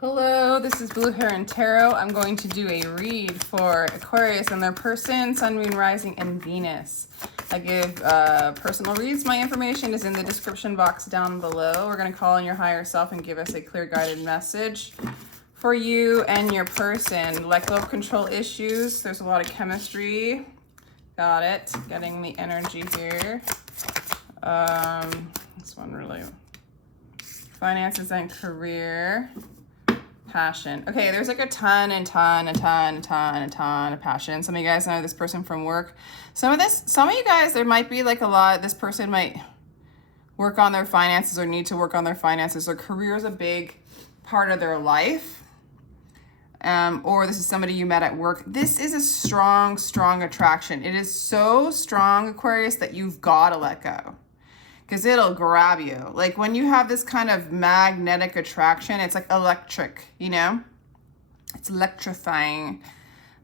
Hello, this is Blue Heron Tarot. I'm going to do a read for Aquarius and their person, Sun, Moon, Rising, and Venus. I give personal reads. My information is in the description box down below. We're going to call on your higher self and give us a clear guided message for you and your person. Let go of control issues. There's a lot of chemistry. Got it. Getting the energy here. This one really. Finances and career. Passion. Okay, there's like a ton of passion. Some of you guys know this person from work. Some of you guys, there might be like a lot, this person might work on their finances or need to work on their finances. Their career is a big part of their life. Or this is somebody you met at work. This is a strong attraction. It is so strong, Aquarius, that you've got to let go. Because it'll grab you. Like when you have this kind of magnetic attraction, it's like electric, you know? It's electrifying.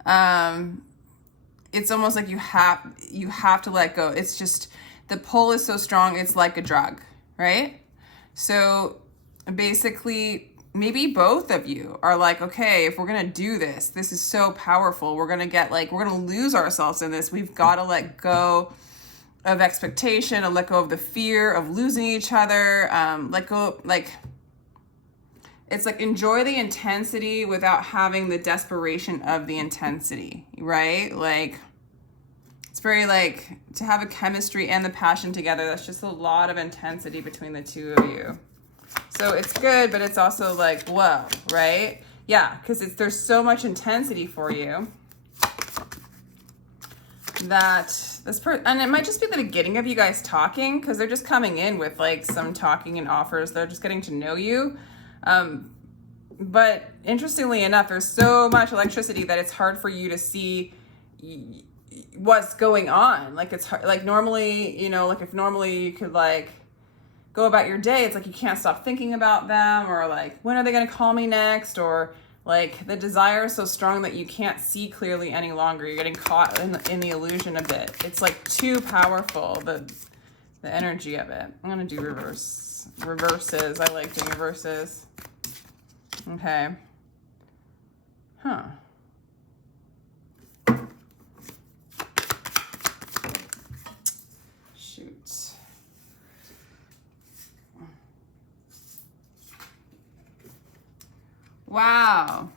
It's almost like you have to let go. It's just, the pull is so strong, it's like a drug, right? So basically, maybe both of you are like, okay, if we're gonna do this, this is so powerful. We're gonna lose ourselves in this. We've got to let go of expectation, and let go of the fear of losing each other. Let go, like, it's like enjoy the intensity without having the desperation of the intensity, right? Like, it's very like to have a chemistry and the passion together. That's just a lot of intensity between the two of you. So it's good, but it's also like, whoa, right? Yeah, because there's so much intensity for you that and it might just be the beginning of you guys talking, because they're just coming in with like some talking and offers. They're just getting to know you. But interestingly enough, there's so much electricity that it's hard for you to see what's going on. Like it's hard, like normally, you know, like if normally you could like go about your day, it's like you can't stop thinking about them, or like, when are they going to call me next? Or like the desire is so strong that you can't see clearly any longer. You're getting caught in the illusion of it. It's like too powerful, the energy of it. I'm gonna do reverses. I like doing reverses. Okay. Huh. Shoot. Wow.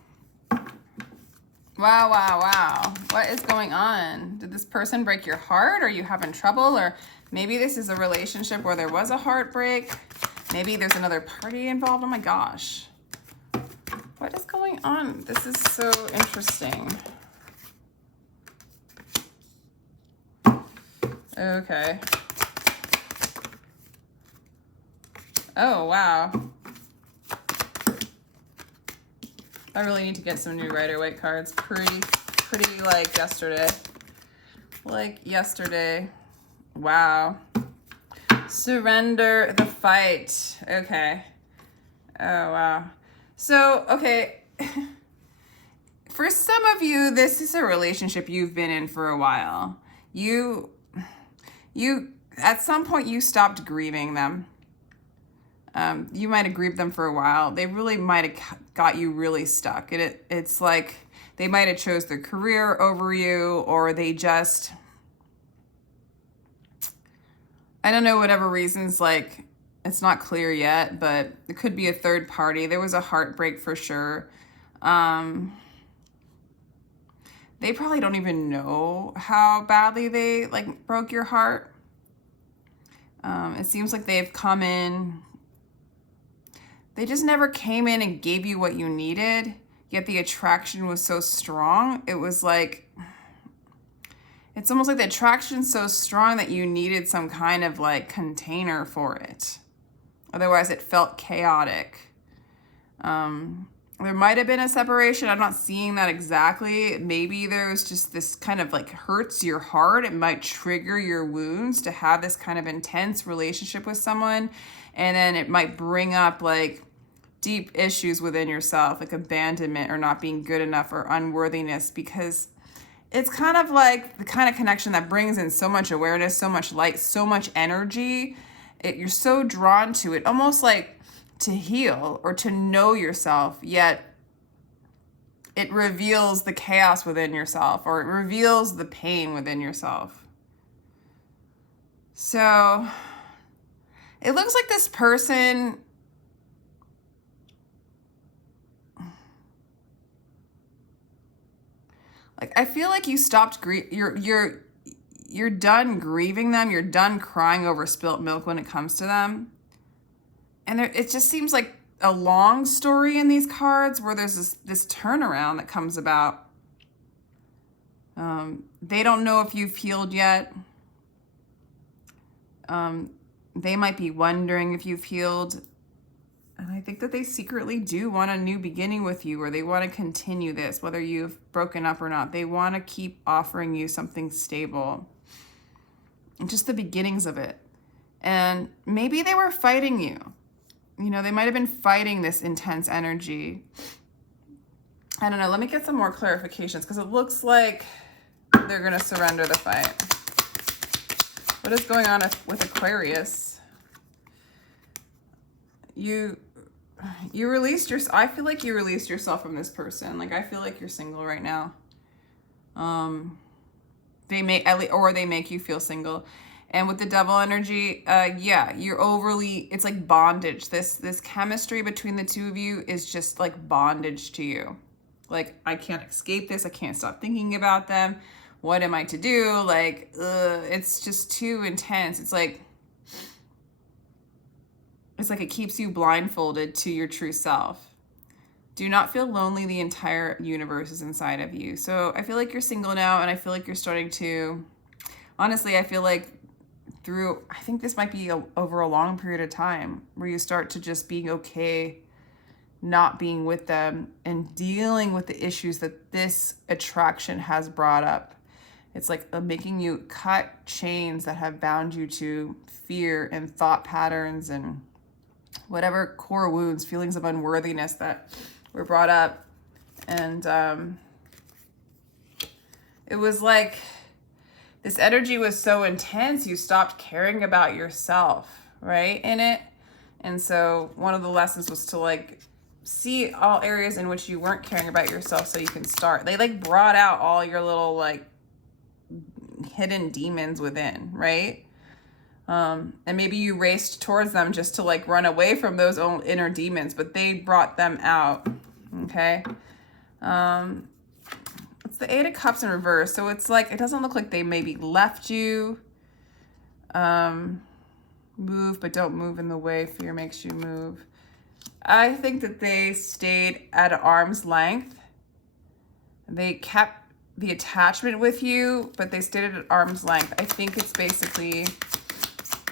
What is going on? Did this person break your heart? Are you having trouble? Or maybe this is a relationship where there was a heartbreak. Maybe there's another party involved. Oh my gosh. What is going on? This is so interesting. Okay. Oh, wow. I really need to get some new Rider-Waite cards. Pretty like yesterday. Like yesterday. Wow. Surrender the fight. Okay. Oh, wow. So, okay. For some of you, this is a relationship you've been in for a while. You at some point, you stopped grieving them. You might have grieved them for a while. They really might have got you really stuck. It's like they might have chose their career over you, or they just, I don't know, whatever reasons, like it's not clear yet, but it could be a third party. There was a heartbreak for sure. They probably don't even know how badly they like broke your heart. It seems like they've come in. They just never came in and gave you what you needed, yet the attraction was so strong. It was like, it's almost like the attraction's so strong that you needed some kind of like container for it. Otherwise it felt chaotic. There might have been a separation. I'm not seeing that exactly. Maybe there was just this kind of like hurts your heart. It might trigger your wounds to have this kind of intense relationship with someone. And then it might bring up like deep issues within yourself, like abandonment or not being good enough or unworthiness, because it's kind of like the kind of connection that brings in so much awareness, so much light, so much energy. You're so drawn to it, almost like to heal or to know yourself, yet it reveals the chaos within yourself, or it reveals the pain within yourself. So it looks like this person, like, I feel like you stopped you're done grieving them. You're done crying over spilt milk when it comes to them. And it just seems like a long story in these cards where there's this turnaround that comes about. They don't know if you've healed yet. They might be wondering if you've healed. And I think that they secretly do want a new beginning with you, or they want to continue this, whether you've broken up or not. They want to keep offering you something stable. And just the beginnings of it. And maybe they were fighting you. You know, they might have been fighting this intense energy. I don't know. Let me get some more clarifications, because it looks like they're going to surrender the fight. What is going on with Aquarius? You released I feel like you released yourself from this person. Like, I feel like you're single right now. They make you feel single. And with the devil energy, yeah, it's like bondage. This chemistry between the two of you is just like bondage to you. Like, I can't escape this. I can't stop thinking about them. What am I to do? Like, it's just too intense. It's like it keeps you blindfolded to your true self. Do not feel lonely. The entire universe is inside of you. So I feel like you're single now, and I feel like you're starting to, honestly, I feel like I think this might be over a long period of time where you start to just being okay not being with them and dealing with the issues that this attraction has brought up. It's like making you cut chains that have bound you to fear and thought patterns and whatever core wounds, feelings of unworthiness that were brought up. And it was like this energy was so intense, you stopped caring about yourself, right, in it. And so one of the lessons was to like see all areas in which you weren't caring about yourself so you can start. They like brought out all your little like hidden demons within, right? And maybe you raced towards them just to like run away from those own inner demons, but they brought them out, okay? It's the 8 of Cups in reverse, so it's like, it doesn't look like they maybe left you. Move, but don't move in the way fear makes you move. I think that they stayed at arm's length. They kept the attachment with you, but they stayed at arm's length. I think it's basically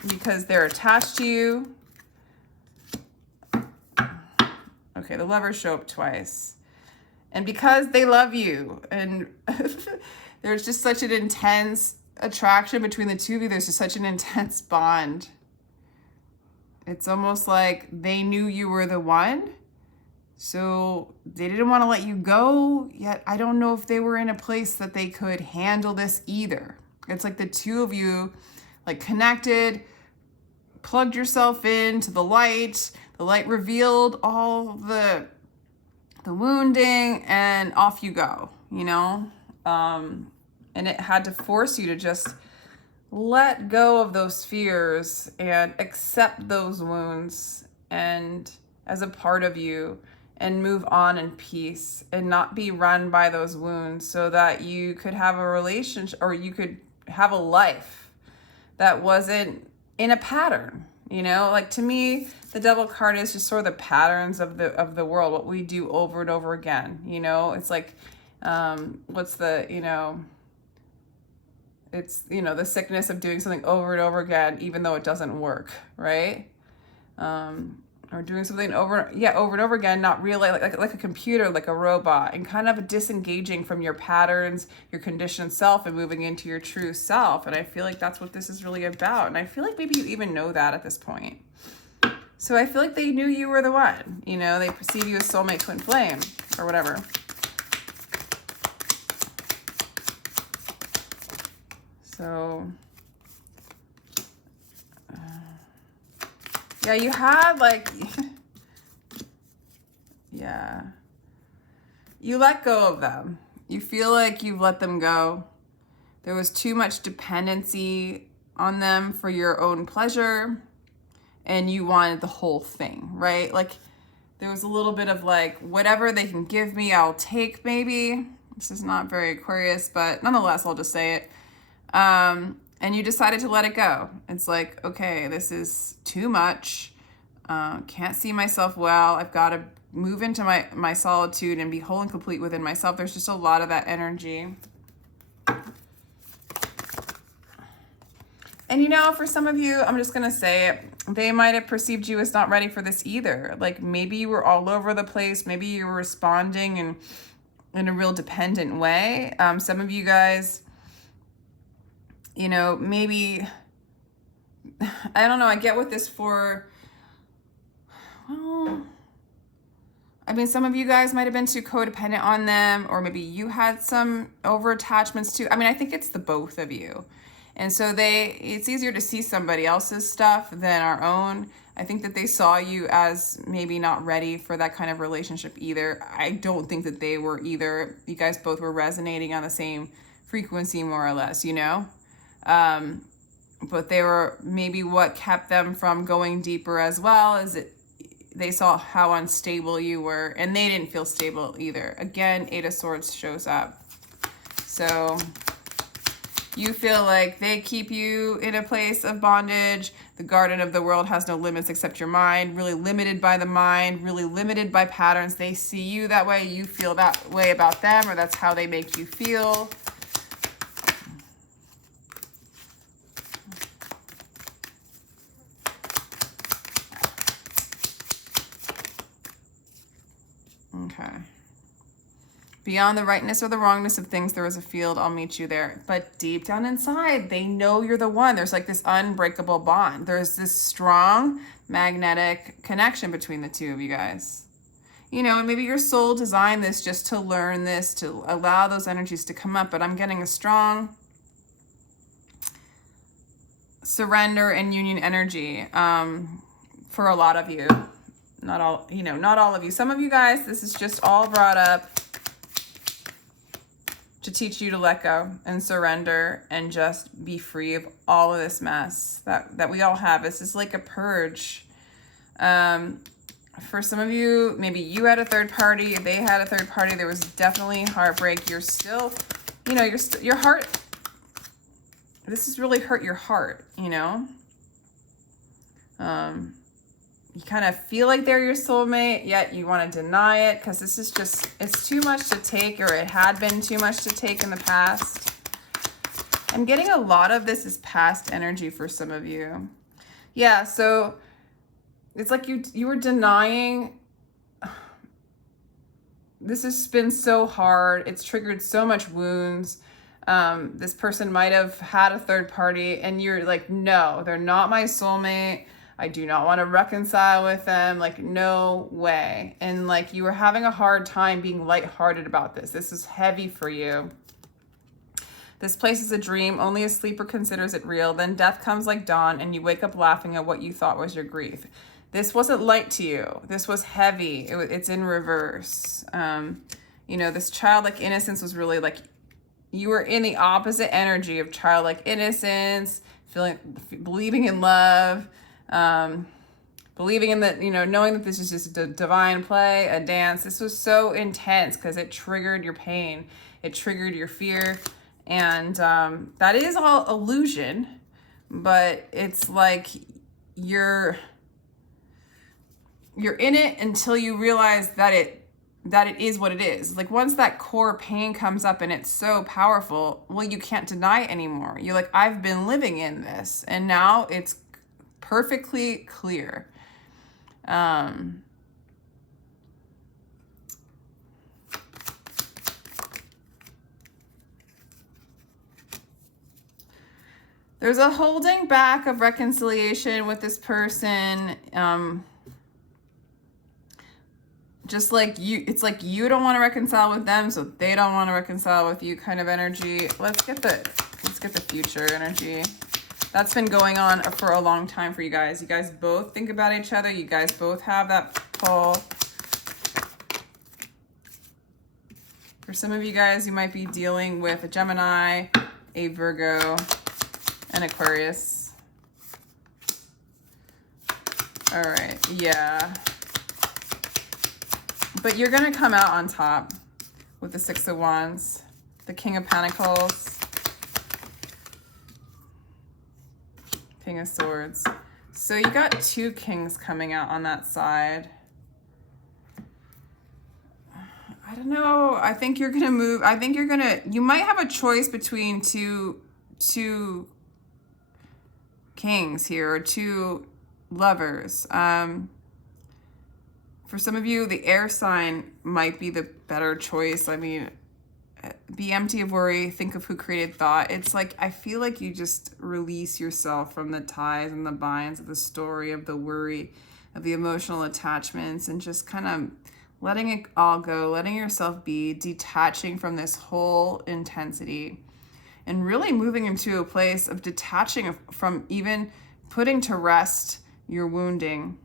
because they're attached to you. Okay, the lovers show up twice. And because they love you, and there's just such an intense attraction between the two of you, there's just such an intense bond. It's almost like they knew you were the one, so they didn't want to let you go, yet I don't know if they were in a place that they could handle this either. It's like the two of you like connected, plugged yourself into the light revealed all the wounding, and off you go, you know? And it had to force you to just let go of those fears and accept those wounds and as a part of you, and move on in peace and not be run by those wounds, so that you could have a relationship, or you could have a life that wasn't in a pattern. You know, like, to me, the Devil card is just sort of the patterns of the world, what we do over and over again. You know, it's like, what's the, you know, it's, you know, the sickness of doing something over and over again, even though it doesn't work, right? Or doing something over and over again, not realize, like a computer, like a robot, and kind of disengaging from your patterns, your conditioned self, and moving into your true self. And I feel like that's what this is really about. And I feel like maybe you even know that at this point. So I feel like they knew you were the one. You know, they perceive you as soulmate, twin flame, or whatever. So, yeah, you had like, Yeah. You let go of them. You feel like you've let them go. There was too much dependency on them for your own pleasure, and you wanted the whole thing, right? Like, there was a little bit of like, whatever they can give me, I'll take, maybe. This is not very Aquarius, but nonetheless, I'll just say it. And you decided to let it go. It's like, okay, this is too much. Can't see myself well. I've got to move into my solitude and be whole and complete within myself. There's just a lot of that energy. And you know, for some of you, I'm just going to say it, they might have perceived you as not ready for this either. Like, maybe you were all over the place. Maybe you were responding in a real dependent way. Some of you guys, you know, maybe, I don't know, I get what this for, well, I mean, some of you guys might have been too codependent on them, or maybe you had some over attachments too. I mean, I think it's the both of you. And so it's easier to see somebody else's stuff than our own. I think that they saw you as maybe not ready for that kind of relationship either. I don't think that they were either. You guys both were resonating on the same frequency, more or less, you know? But they were maybe what kept them from going deeper as well, is they saw how unstable you were, and they didn't feel stable either. Again, Eight of Swords shows up. So you feel like they keep you in a place of bondage. The garden of the world has no limits except your mind, really limited by the mind, really limited by patterns. They see you that way. You feel that way about them, or that's how they make you feel. Okay. Beyond the rightness or the wrongness of things, there is a field. I'll meet you there. But deep down inside, they know you're the one. There's like this unbreakable bond. There's this strong magnetic connection between the two of you guys. You know, and maybe your soul designed this just to learn this, to allow those energies to come up. But I'm getting a strong surrender and union energy for a lot of you. Not all, you know, not all of you. Some of you guys, this is just all brought up to teach you to let go and surrender and just be free of all of this mess that we all have. This is like a purge. For some of you, maybe you had a third party, they had a third party. There was definitely heartbreak. You're still, you know, your heart, this has really hurt your heart, you know? You kind of feel like they're your soulmate, yet you want to deny it because this is just, it's too much to take, or it had been too much to take in the past. I'm getting a lot of this is past energy for some of you. Yeah, so it's like you were denying. This has been so hard. It's triggered so much wounds. This person might have had a third party and you're like, no, they're not my soulmate. I do not want to reconcile with them. Like, no way. And like, you were having a hard time being lighthearted about this. This is heavy for you. This place is a dream. Only a sleeper considers it real. Then death comes like dawn and you wake up laughing at what you thought was your grief. This wasn't light to you. This was heavy. It's in reverse. You know, this childlike innocence was really like, you were in the opposite energy of childlike innocence, believing in love, believing in that, you know, knowing that this is just a divine play, a dance. This was so intense because it triggered your pain. It triggered your fear. And that is all illusion, but it's like you're in it until you realize that it is what it is. Like, once that core pain comes up and it's so powerful, well, you can't deny it anymore. You're like, I've been living in this, and now it's perfectly clear. There's a holding back of reconciliation with this person. Just like you, it's like you don't want to reconcile with them, so they don't want to reconcile with you kind of energy. Let's get the future energy. That's been going on for a long time for you guys. You guys both think about each other. You guys both have that pull. For some of you guys, you might be dealing with a Gemini, a Virgo, and Aquarius. All right, yeah. But you're going to come out on top with the Six of Wands, the King of Pentacles, King of Swords. So you got two kings coming out on that side. I don't know. I think you're going to move. I think you're going to, you might have a choice between two kings here, or two lovers. For some of you, the air sign might be the better choice. I mean, be empty of worry. Think of who created thought. It's like, I feel like you just release yourself from the ties and the binds of the story, of the worry, of the emotional attachments, and just kind of letting it all go, letting yourself be, detaching from this whole intensity, and really moving into a place of detaching from even putting to rest your wounding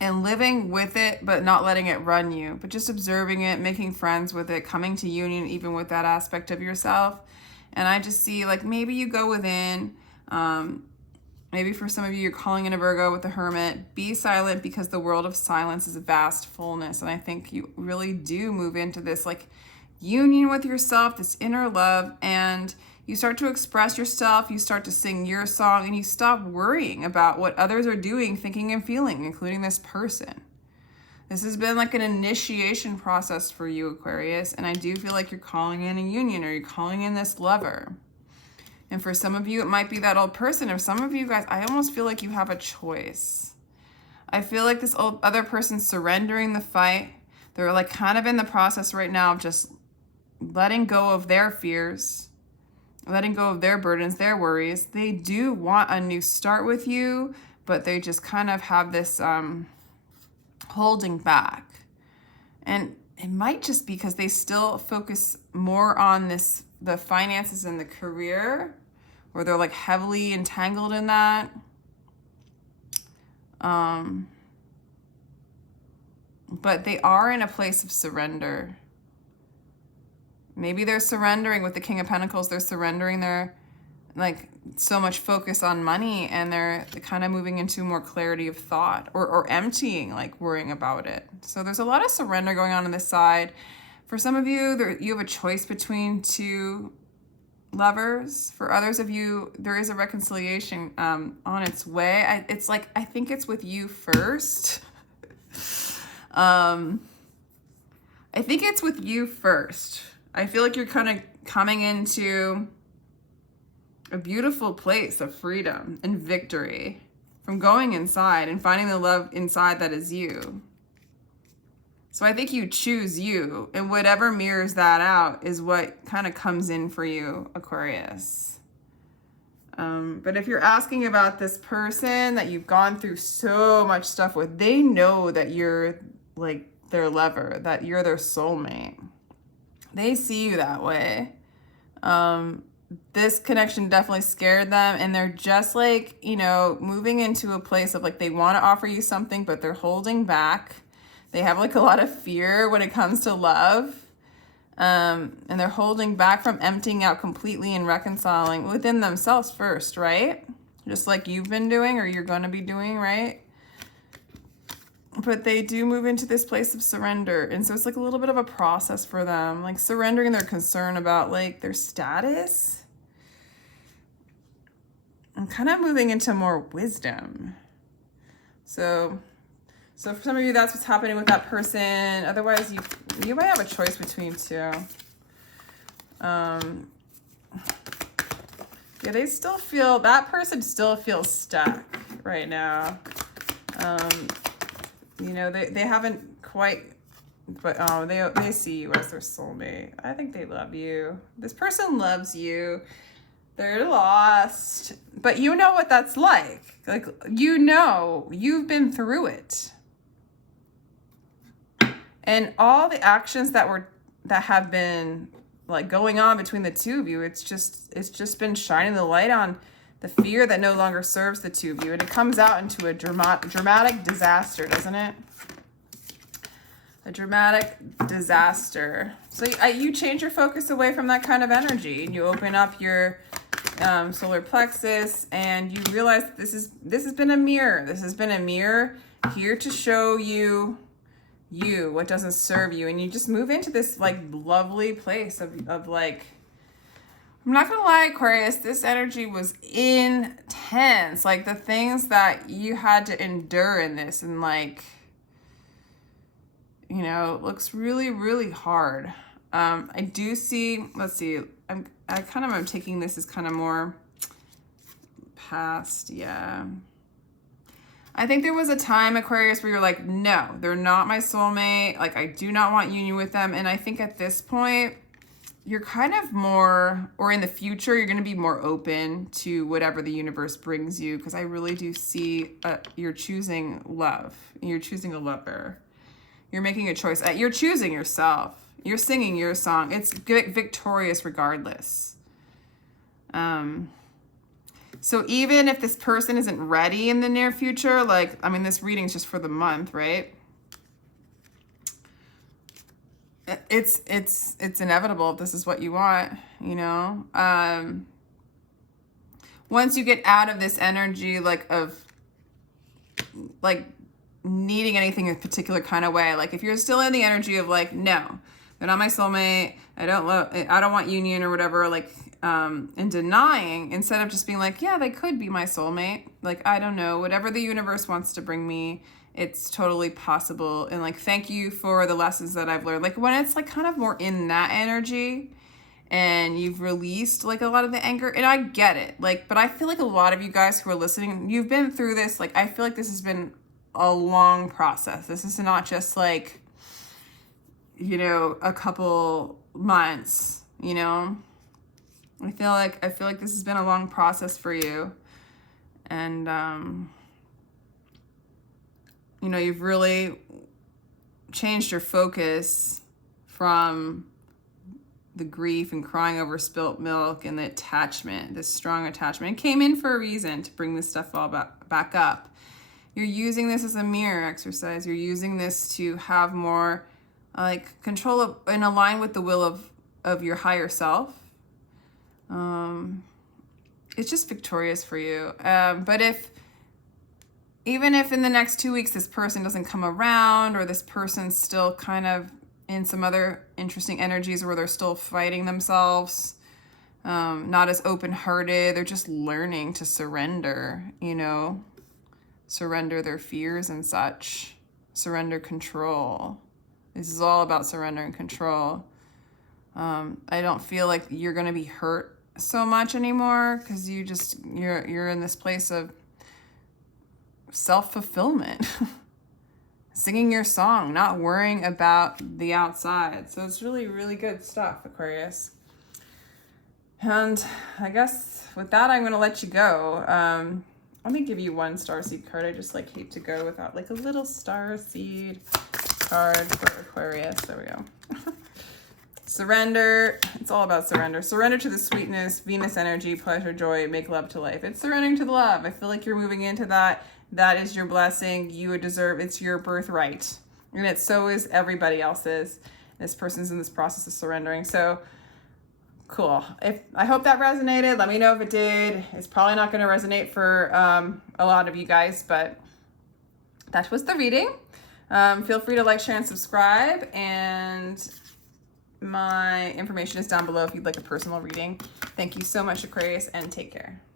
and living with it, but not letting it run you, but just observing it, making friends with it, coming to union even with that aspect of yourself. And I just see, like, maybe you go within, maybe for some of you, you're calling in a Virgo with the Hermit. Be silent, because the world of silence is a vast fullness. And I think you really do move into this, like, union with yourself, this inner love, and you start to express yourself, you start to sing your song, and you stop worrying about what others are doing, thinking, and feeling, including this person. This has been like an initiation process for you, Aquarius, and I do feel like you're calling in a union, or you're calling in this lover. And for some of you, it might be that old person. Or some of you guys, I almost feel like you have a choice. I feel like this other person's surrendering the fight. They're like kind of in the process right now of just letting go of their fears, letting go of their burdens, their worries. They do want a new start with you, but they just kind of have this holding back. And it might just be because they still focus more on the finances and the career, or they're like heavily entangled in that. But they are in a place of surrender. Maybe they're surrendering with the King of Pentacles. They're surrendering their, like, so much focus on money, and they're kind of moving into more clarity of thought, or emptying, like worrying about it. So there's a lot of surrender going on this side. For some of you, you have a choice between two lovers. For others of you, there is a reconciliation on its way. It's like, I think it's with you first. I think it's with you first. I feel like you're kind of coming into a beautiful place of freedom and victory from going inside and finding the love inside that is you. So I think you choose you, and whatever mirrors that out is what kind of comes in for you, Aquarius. But if you're asking about this person that you've gone through so much stuff with, they know that you're like their lover, that you're their soulmate. They see you that way. This connection definitely scared them, and they're just like, you know, moving into a place of like, they want to offer you something, but they're holding back. They have like a lot of fear when it comes to love. And they're holding back from emptying out completely and reconciling within themselves first, right? Just like you've been doing, or you're going to be doing, right? But they do move into this place of surrender. And so it's like a little bit of a process for them, like surrendering their concern about like their status and kind of moving into more wisdom. So for some of you, that's what's happening with that person. Otherwise, you might have a choice between two. Yeah, they still feel, that person still feels stuck right now. You know, they haven't quite, but they see you as their soulmate. I think they love you. This person loves you. They're lost, but you know what that's like. Like, you know, you've been through it. And all the actions that have been like going on between the two of you, it's just been shining the light on the fear that no longer serves the two of you. And it comes out into a dramatic disaster, doesn't it? a dramatic disaster. So you change your focus away from that kind of energy. You open up your solar plexus, and you realize this has been a mirror. This has been a mirror here to show you what doesn't serve you, and you just move into this like lovely place of like, I'm not gonna lie, Aquarius, this energy was intense. Like the things that you had to endure in this, and like, you know, it looks really, really hard. I do see, let's see, I'm taking this as kind of more past, yeah. I think there was a time, Aquarius, where you're like, no, they're not my soulmate. Like, I do not want union with them. And I think at this point, you're kind of more, or in the future, you're going to be more open to whatever the universe brings you. Because I really do see you're choosing love. You're choosing a lover. You're making a choice. You're choosing yourself. You're singing your song. It's victorious regardless. So even if this person isn't ready in the near future, like, I mean, this reading's just for the month, right? It's inevitable if this is what you want, you know? Once you get out of this energy, like, of, like, needing anything in a particular kind of way, like, if you're still in the energy of, like, no, they're not my soulmate, I don't want union or whatever, like, and denying, instead of just being like, yeah, they could be my soulmate. Like, I don't know, whatever the universe wants to bring me, it's totally possible. And like, thank you for the lessons that I've learned. Like when it's like kind of more in that energy and you've released like a lot of the anger, and I get it. Like, but I feel like a lot of you guys who are listening, you've been through this. Like, I feel like this has been a long process. This is not just like, you know, a couple months, you know? I feel like this has been a long process for you. And, you know, you've really changed your focus from the grief and crying over spilt milk and the attachment, this strong attachment. It came in for a reason, to bring this stuff all back up. You're using this as a mirror exercise. You're using this to have more like control of, and align with the will of your higher self. It's just victorious for you. But even if in the next 2 weeks this person doesn't come around, or this person's still kind of in some other interesting energies where they're still fighting themselves, not as open-hearted, they're just learning to surrender, you know, surrender their fears and such, surrender control. This is all about surrender and control. I don't feel like you're going to be hurt so much anymore, because you're in this place of self-fulfillment. Singing your song, not worrying about the outside. So it's really, really good stuff, Aquarius. And I guess with that, I'm going to let you go. Let me give you one starseed card. I just like hate to go without like a little starseed card for Aquarius. There we go. Surrender. It's all about surrender. Surrender to the sweetness, Venus energy, pleasure, joy, make love to life. It's surrendering to the love. I feel like you're moving into that. That is your blessing. You deserve, it's your birthright. And so is everybody else's. This person's in this process of surrendering. So cool. I hope that resonated. Let me know if it did. It's probably not going to resonate for a lot of you guys, but that was the reading. Feel free to like, share, and subscribe. And my information is down below if you'd like a personal reading. Thank you so much, Aquarius, and take care.